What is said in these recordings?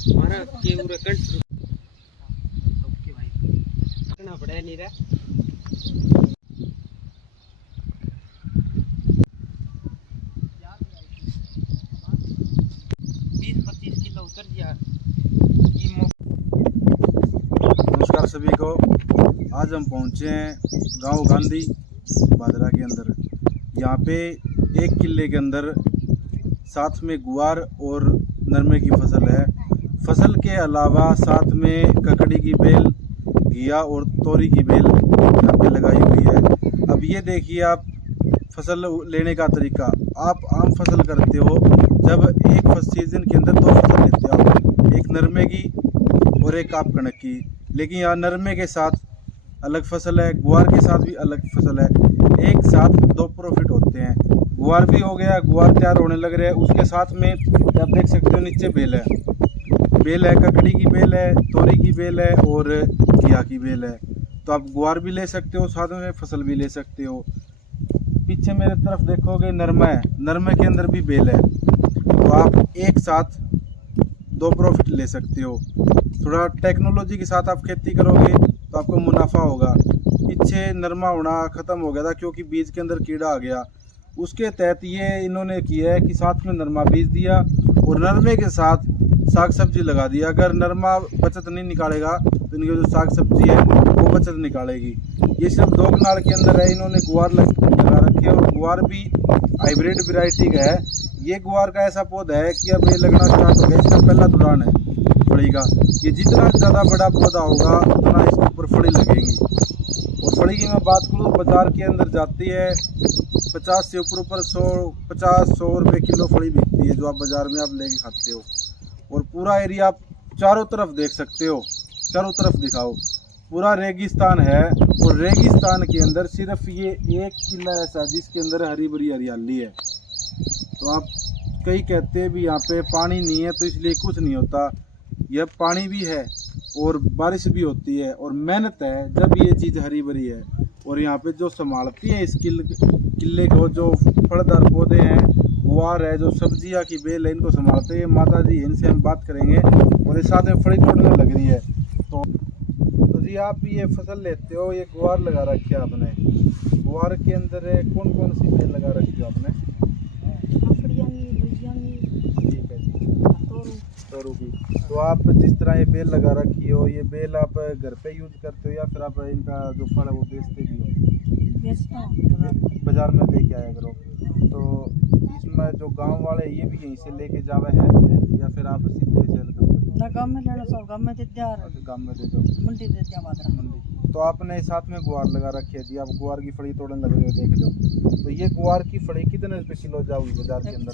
हमारा के पूरा कंट ओके भाई करना पड़ा नहीं रहा 20-25 किलो उतर गया। नमस्कार सभी को। आज हम पहुँचे हैं गांव गांधी बादरा के अंदर। यहाँ पे 1 किले के अंदर साथ में गुआर और नरमे की फसल है। फसल के अलावा साथ में ककड़ी की बेल, घिया और तोरी की बेल यहाँ पे लगाई हुई है। अब ये देखिए आप फसल लेने का तरीका। आप आम फसल करते हो जब एक सीजन के अंदर 2 फसल लेते हो आप, एक नरमे की और एक आप कणक की। लेकिन यहाँ नरमे के साथ अलग फसल है, गुआर के साथ भी अलग फसल है। एक साथ 2 प्रॉफिट होते हैं। गुआर भी हो गया, गुआर तैयार होने लग रहे हैं, उसके साथ में आप देख सकते हो नीचे बेल है, ककड़ी की बेल है, तोरी की बेल है और घिया की बेल है। तो आप गुआर भी ले सकते हो, साथ में फसल भी ले सकते हो। पीछे मेरे तरफ देखोगे नरमा है, नरमे के अंदर भी बेल है। तो आप एक साथ 2 प्रॉफिट ले सकते हो। थोड़ा टेक्नोलॉजी के साथ आप खेती करोगे तो आपको मुनाफा होगा। पीछे नरमा होना ख़त्म हो गया था क्योंकि बीज के अंदर कीड़ा आ गया। उसके तहत ये इन्होंने किया है कि साथ में नरमा बीज दिया और नरमे के साथ साग सब्जी लगा दिया। अगर नरमा बचत नहीं निकालेगा तो इनकी जो साग सब्जी है वो बचत निकालेगी। ये सिर्फ 2 कनाल के अंदर है। इन्होंने गुआर लगा रखी है और गुआर भी हाइब्रिड वैरायटी का है। ये गुआर का ऐसा पौधा है कि अब ये लगना स्टार्ट हो गया। इसका पहला तुड़ान है फड़ी का। ये जितना ज़्यादा बड़ा पौधा होगा उतना इसके ऊपर फड़ी लगेगी। और फड़ी की मैं बात करूँ बाज़ार के अंदर जाती है 50 से ऊपर 100 रुपये किलो फड़ी बिकती है, जो आप बाज़ार में आप लेके खाते हो। और पूरा एरिया आप चारों तरफ देख सकते हो, चारों तरफ दिखाओ, पूरा रेगिस्तान है। और रेगिस्तान के अंदर सिर्फ ये 1 किला ऐसा जिसके अंदर हरी भरी हरियाली है। तो आप कई कहते हैं भी यहाँ पे पानी नहीं है तो इसलिए कुछ नहीं होता। यह पानी भी है और बारिश भी होती है और मेहनत है जब ये चीज़ हरी भरी है। और यहाँ पे जो संभालती है इस किले को, जो फलदार पौधे हैं, गुआर है, जो सब्जियाँ की बेल है, इनको संभालते हैं माता जी। इनसे हम बात करेंगे। और इस साथ में फड़ी तोड़ने लग रही है। तो जी आप भी ये फसल लेते हो, ये गुआर लगा रखी है आपने। गुआर के अंदर कौन कौन सी बेल लगा रखी है आपने? तोरू की। तो आप जिस तरह ये बेल लगा रखी हो, ये बेल आप घर पे यूज करते हो या फिर आप इनका जो फल है वो बेचते भी हो? बाजार में लेके आया करो। तो इसमें जो गांव वाले ये भी यहीं से लेके जावे है या फिर आप सीधे सेल करते हो? ना गांव में लेना सब गांव में देते हैं। गांव में दे दो, मंडी देते हैं बाजार में। तो आपने साथ में गुआर लगा रखी है जी। आप गुआर की फड़ी तोड़ने लग रहे हो, देख लो। तो ये गुआर की फड़ी कितने रुपए किलो जाओगी बाजार के अंदर?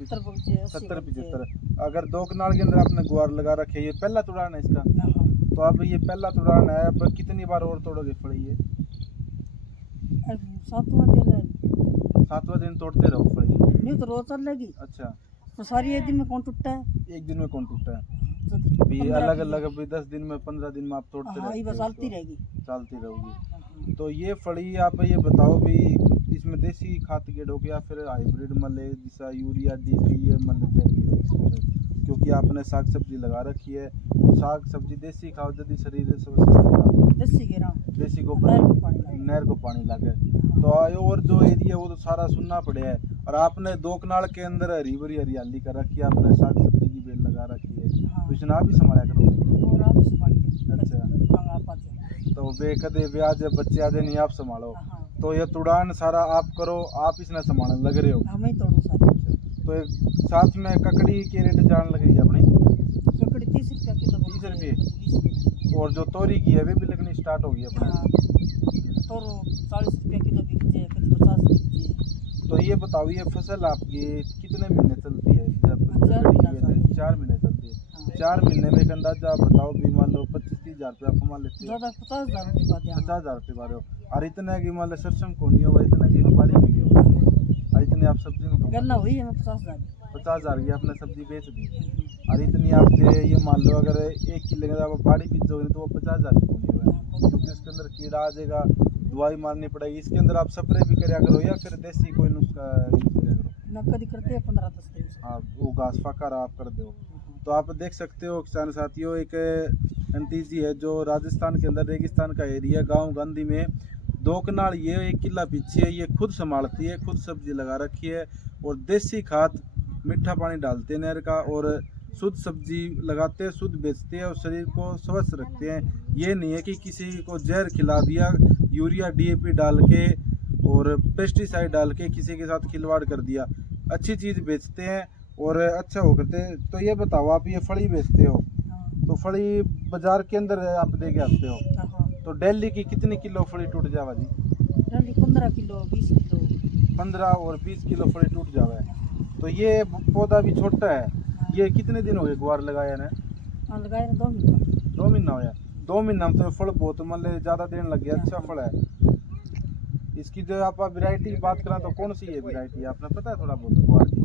70-75। अगर 2 कनाल के अंदर आपने गुआर लगा रखी है, ये पहला तुड़ान है इसका। तो अब ये पहला तुड़ान है, अब कितनी बार और तोड़ोगे फड़ी? ये 7वां दिन तोड़ते रहो फड़ी। नहीं तो रोज चल लेगी। अच्छा, तो सारी एक दिन में कौन टूटता है? एक दिन में कौन टूटता है? भी अलग अलग भी 10 दिन में 15 दिन में आप तोड़ते हाँ, ये बस चलती रहेगी। चलती रहोगी। तो ये फड़ी आप ये बताओ भी इसमें देसी खाद गिरोगे या फिर हाइब्रिड मले जैसा यूरिया DP ये मले? क्योंकि आपने साग सब्जी लगा रखी है तो साग सब्जी देसी खाओ यदि शरीर देसी गोबर नहर को पानी लगे। तो और जो एरिया वो तो सारा सुनना पड़े है। और आपने 2 कनाल के अंदर हरी भरी हरियाली कर रखी है, आपने साग सब्जी की बेल लगा रखी है। तो इसने आप ही संभाला करोगे? अच्छा, तो वे कदे वे आज बच्चे आज नहीं आप संभालो। तो ये तुड़ान सारा आप करो, आप इसने संभालने लग रहे हो? तो साथ में ककड़ी के रेट जान लग रही है अपनी? ककड़ी 30 रुपया किलो। 30 रुपये। और जो तोरी की है वे भी लगनी स्टार्ट होगी अपने? तो 40 रुपया किलो बिकती है, 50 बिकती है। तो ये बताओ ये फसल आपकी कितने महीने चलती है? जब 4 महीने चलती है। 4 महीने में एक अंदाजा बताओ भी मान लो 25-30 हज़ार रुपये आप कमा लेते हो? 50,000 रुपये 50,000 रुपये पा रहे हो। और इतने की मान लो सरसों को नहीं होगा, इतने की बाड़ी को नहीं होगा, इतनी आप सब्जी में गन्ना हुई है 50,000 की आपने सब्जी बेच दी। और इतनी आप ये मान लो अगर 1 किले का आप बाड़ी बीजोगे तो वो 50,000 की नहीं होगा, क्योंकि इसके अंदर कीड़ा आ जाएगा, दवाई मारनी पड़ेगी। इसके अंदर आप स्प्रे भी कराया करो या फिर देसी कोई नुस्खा यूज कराया करो? नकदी करते हैं 15-10 दिन। हाँ, वो घास पका आप कर दो। तो आप देख सकते हो किसान साथियों, एक आंटी जी है जो राजस्थान के अंदर रेगिस्तान का एरिया गांव गांधी में 2 कनाल ये 1 किला पीछे है, ये खुद संभालती है, खुद सब्जी लगा रखी है और देसी खाद मीठा पानी डालते हैं नहर का और शुद्ध सब्जी लगाते हैं, शुद्ध बेचते हैं और शरीर को स्वस्थ रखते हैं। ये नहीं है कि किसी को जहर खिला दिया, यूरिया डीएपी डाल के और पेस्टिसाइड डाल के किसी के साथ खिलवाड़ कर दिया। अच्छी चीज़ बेचते हैं और अच्छा हो करते हैं। तो ये बताओ, आप ये फली बेचते हो तो फली बाजार के अंदर आप दे के आते हो, तो डेली की कितनी किलो फली टूट जावा जी? डेली 15 किलो 20 किलो 15 और 20 किलो फली टूट जावा है। तो ये पौधा भी छोटा है, ये कितने दिन हो गए गुआर लगाया ना? हाँ लगाए 2 महीना 2 महीना हो गया। 2 महीना में तो फल बहुत मतलब ज़्यादा देने लग गया, अच्छा फल है। इसकी जो आप वैरायटी की बात करें तो कौन सी है वैरायटी, आपने पता है थोड़ा बहुत गुआर की?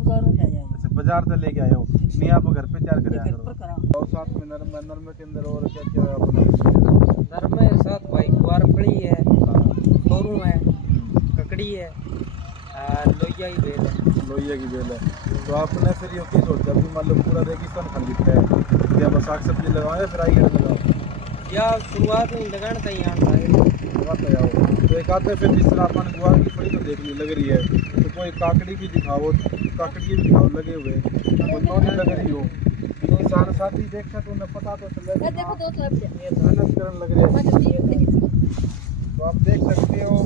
बाजारों में आया अच्छा, बाजार से लेके आए हो, नहीं आप घर पे तैयार कर आए घर पर करा और साथ में नरमे के अंदर और क्या क्या अपना? नरमे साथ भाई गुआर फली है, तोरू है, ककड़ी है, लोहिया की बेल है। लोहिया की बेल है। तो आपने फिर ये क्या सोचा कि मतलब पूरा रेगिस्तान खाली है कि अब साग सब्जी लगाओ या फिर आई लगाओ? या शुरुआत में लगाना चाहिए यहाँ लगाते जाओ। तो एक आते फिर जिस तरह अपन गुआर की फली तो देखने लग रही है, तो कोई काकड़ी भी दिखाओ, काकड़ी भी दिखाओ लगे हुए, कोई तोरी लग रही हो, किसान साथी देखा तो उन्हें पता तो चले ये मेहनत करने लग रहे हैं। तो आप देख सकते हो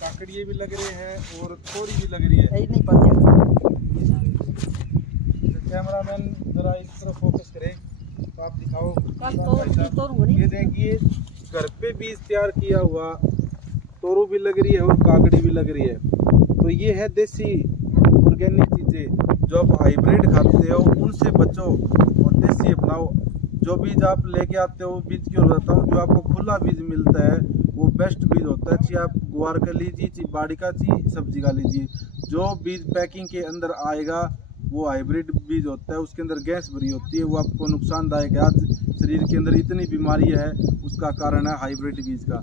काकड़िए भी लग रहे हैं और तोरी भी लग रही है। नहीं पता तो कैमरामैन जरा इस तरफ फोकस करें तो आप दिखाओ। तो ये देखिए घर पे बीज तैयार किया हुआ तोरू भी लग रही है और काकड़ी भी लग रही है। तो ये है देसी ऑर्गेनिक चीज़ें। जो आप हाइब्रिड खाते हो उनसे बचो और देसी अपनाओ। जो बीज आप लेके आते हो बीज की ओर बताता हूँ, जो आपको खुला बीज मिलता है वो बेस्ट बीज होता है। चाहे आप गुआर का लीजिए, चाहे बाड़ी का, चाहे सब्जी का लीजिए, जो बीज पैकिंग के अंदर आएगा वो हाइब्रिड बीज होता है, उसके अंदर गैस भरी होती है, वो आपको नुकसानदायक है। आज शरीर के अंदर इतनी बीमारी है उसका कारण है हाइब्रिड बीज का।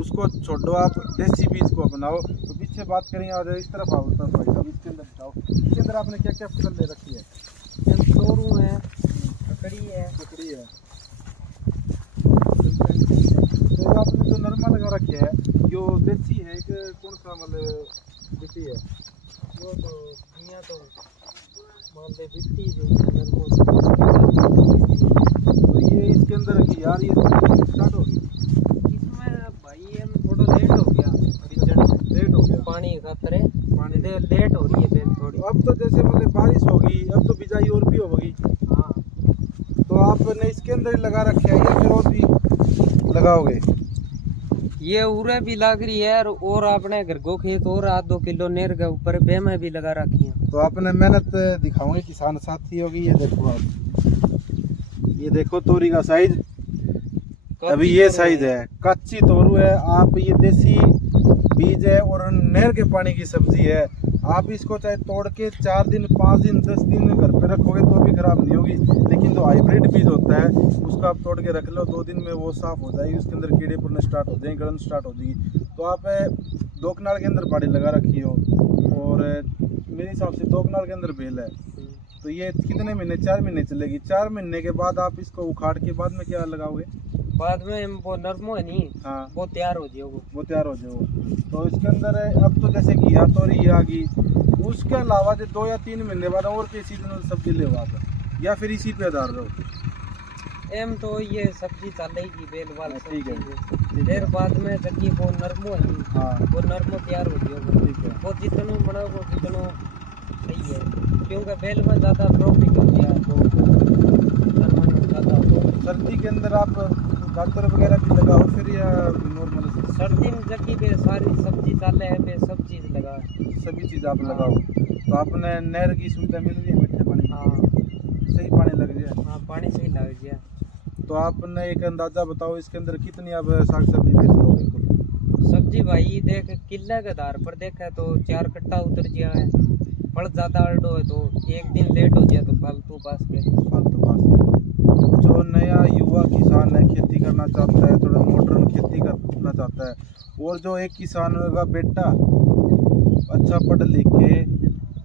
उसको छोड़ो, आप देसी बीज को अपनाओ। तो पीछे बात करें आज इस तरफ आओ भाई साहब, इसके अंदर बताओ इसके अंदर आपने क्या क्या फसल ले रखी है? तोरू है, ककड़ी है। तो आपने जो नरमा लगा रखे है जो देसी है कि कौन सा मतलब देसी है? वो तो दुनिया तो मालदे बिकती जो नरमो। तो ये इसके अंदर की यार ये स्टार्ट हो गई इसमें भाई हम थोड़ा लेट हो गया, लेट हो गया पानी खातर है, पानी दे लेट हो रही है बेल थोड़ी। अब तो जैसे मतलब बारिश होगी अब तो बिजाई और भी होगी। हाँ तो आपने इसके अंदर ही लगा रखे है या फिर और भी लगाओगे? ये उरे भी लग रही है और आपने घर को खेत और 2 किलो नेर के ऊपर बे में भी लगा रखी है। तो आपने मेहनत दिखाओगे किसान साथी होगी। ये देखो आप, ये देखो तोरी का साइज अभी ये साइज है, कच्ची तोरू है। आप ये देसी बीज है और नहर के पानी की सब्जी है। आप इसको चाहे तोड़ के 4 दिन 5 दिन 10 दिन घर पे रखोगे तो भी खराब नहीं होगी। लेकिन जो हाइब्रिड बीज होता है उसको आप तोड़ के रख लो, 2 दिन में वो साफ हो जाएगी, उसके अंदर कीड़े पड़ने स्टार्ट हो जाएंगे, गलन स्टार्ट हो जाएगी। तो आप 2 कनाल के अंदर बाड़ी लगा रखी हो और मेरे हिसाब से 2 कनाल के अंदर बेल है, तो ये कितने महीने? 4 महीने चलेगी। 4 महीने के बाद आप इसको उखाड़ के बाद में क्या लगाओगे? बाद में वो नरमो है नहीं, हाँ वो तैयार हो जाएगा। वो तैयार हो जाओ। तो इसके अंदर अब तो जैसे घिया तोरी आ गई, उसके अलावा जो 2 या 3 महीने बाद और कोई सीजनल सब्जी ले आप या फिर इसी पे आधार रहो? एम तो ये सब्जी चलेगी बेल वाला। ठीक है, फिर बाद में जबकि वो नरमो है, हाँ वो नरमो तैयार हो जाएगा। ठीक है। वो जितना बनाओगे उतना सही है, क्योंकि बेल में ज़्यादा प्रॉफिट हो गया तो नरमो में ज़्यादा हो। सर्दी के अंदर आप गाजर वगैरह भी लगाओ फिर या नॉर्मल? सर्दी में जबकि पे सारी सब्जी चाले है, पे सब चीज़ लगा, सभी चीज़ आप लगाओ। तो आपने नहर की सुविधा मिल रही है मीठे पानी? हाँ सही पानी लग जाए? हाँ पानी सही लग गया। तो आपने एक अंदाज़ा बताओ इसके अंदर कितनी आप साग सब्जी बेच दोगे? सब्जी भाई देख किले के आधार पर देखा तो 4 कट्टा उतर गया है। फल ज़्यादा अल्टो है तो 1 दिन लेट हो गया तो फालतू पास के। जो नया युवा किसान है खेती करना चाहता है, थोड़ा मॉडर्न खेती करना चाहता है, और जो एक किसान का बेटा अच्छा पढ़ लिख के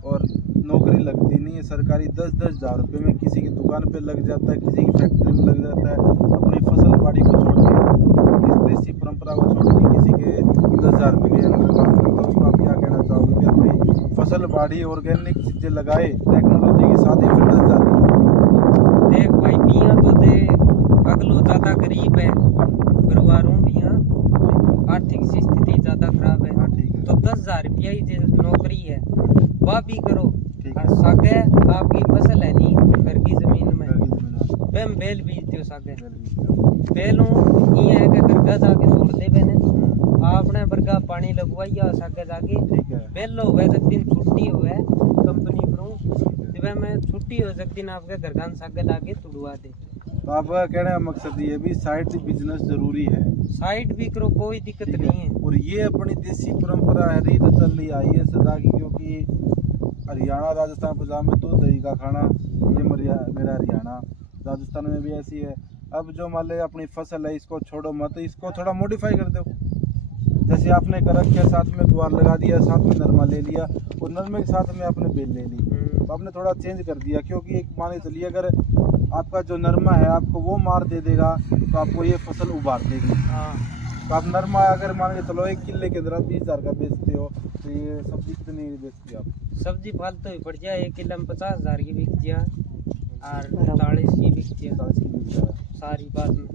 और नौकरी लगती नहीं है सरकारी। 10-10 हज़ार रुपये में किसी की दुकान पे लग जाता है, किसी की फैक्ट्री में लग जाता है। अपनी फसल बाड़ी को छोड़ के, इस देसी परंपरा को छोड़ के किसी के 10 हज़ार रुपये के अंदर काम करता है, उसको आप क्या कहना चाहोगे? अपनी फसल बाड़ी ऑर्गेनिक चीज़ें लगाए टेक्नोलॉजी के साथ ही फिर 10 हज़ार। देख भाई बिया तो दे अगलो ज्यादा गरीब है, परिवारों बिया आर्थिक स्थिति ज्यादा खराब है, हाँ ठीक है, तो 10,000 रुपया ही जो नौकरी है वह भी करो। ठीक और है। सागे आपकी फसल है नहीं घर की जमीन में, घर की ज़मीन वह बेल बीज दो सागे है। बेलों ये है कि घर का जाके तोड़ दे मैंने आपने बरगा पानी लगवाइया सागे जाके ठीक है, बेल हो गए जब दिन छुट्टी हो गए कंपनी पर वह मैं छुट्टी हो जब दिन आपके घर का सागे लाके तुड़वा दे। तो आपका कहने का मकसद ये भी साइड बिजनेस जरूरी है साइड भी करो कोई दिक्कत नहीं है। और ये अपनी देसी परंपरा है, रीत चल रही आई है सदा की, क्योंकि हरियाणा राजस्थान पंजाब में दूध दही का खाना, ये मेरा हरियाणा, राजस्थान में भी ऐसी है। अब जो मान ले अपनी फसल है इसको छोड़ो मत, इसको थोड़ा मॉडिफाई कर दो। जैसे आपने कर रखे साथ में गुआर लगा दिया, साथ में नरमा ले लिया और नरमे के साथ में आपने बेल ले ली, तो आपने थोड़ा चेंज कर दिया। क्योंकि एक मान के चलिए अगर आपका जो नरमा है आपको वो मार दे देगा तो आपको ये फसल उबार देगी। हाँ तो आप नरमा अगर मान के चलो 1 किले के अंदर आप 20,000 का बेचते हो तो ये सब्जी कितनी बेचती हो आप? सब्जी फालतू ही पड़ जाए 1 किलो में 50,000 की बिक जाए और 40 की बिक जाए 40 की बिक जाए। सारी बात में।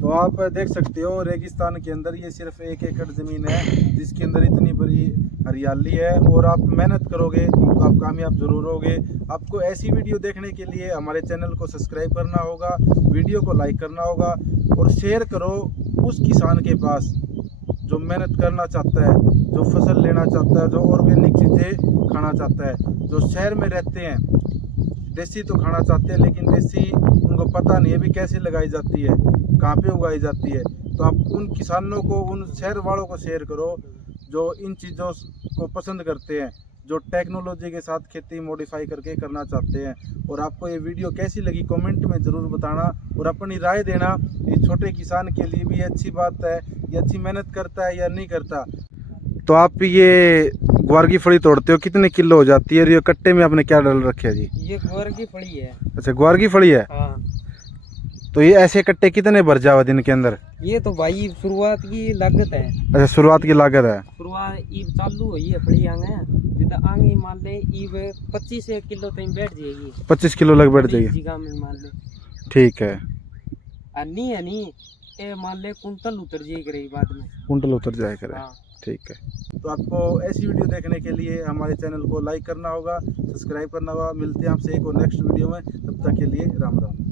तो आप देख सकते हो रेगिस्तान के अंदर ये सिर्फ 1 एकड़ ज़मीन है जिसके अंदर इतनी बड़ी हरियाली है, और आप मेहनत करोगे तो आप कामयाब ज़रूर होगे। आपको ऐसी वीडियो देखने के लिए हमारे चैनल को सब्सक्राइब करना होगा, वीडियो को लाइक करना होगा और शेयर करो उस किसान के पास जो मेहनत करना चाहता है, जो फसल लेना चाहता है, जो ऑर्गेनिक चीज़ें खाना चाहता है। जो शहर में रहते हैं देसी तो खाना चाहते हैं लेकिन देसी उनको पता नहीं है भी कैसे लगाई जाती है, कहाँ पे उगाई जाती है। तो आप उन किसानों को, उन शहर वालों को शेयर करो जो इन चीज़ों को पसंद करते हैं, जो टेक्नोलॉजी के साथ खेती मॉडिफाई करके करना चाहते हैं। और आपको ये वीडियो कैसी लगी कमेंट में ज़रूर बताना और अपनी राय देना। ये छोटे किसान के लिए भी अच्छी बात है, ये अच्छी मेहनत करता है या नहीं करता। तो आप ये ग्वार की फली तोड़ते हो, कितने किलो हो जाती है और ये कट्टे में आपने क्या डाल रखे है जी? ये ग्वार की फली है। अच्छा ग्वार की फली है। हाँ तो ये ऐसे कट्टे कितने भर जावा दिन के अंदर? ये तो भाई शुरुआत की लागत है। अच्छा शुरुआत की लागत है। शुरुआत ईब चालू हुई है फली आगे जितना आगे मान ले ईब 25 से 1 किलो तक बैठ जाएगी। 25 किलो लग बैठ जाएगी। जगह में मान ले ठीक है। अन्नी है नहीं ये मान ले कुंटल उतर जाएगी रही बाद में। कुंटल उतर जाया करे। हाँ ठीक है। तो आपको ऐसी वीडियो देखने के लिए हमारे चैनल को लाइक करना होगा, सब्सक्राइब करना होगा। मिलते हैं आपसे एक और नेक्स्ट वीडियो में, तब तक के लिए राम राम।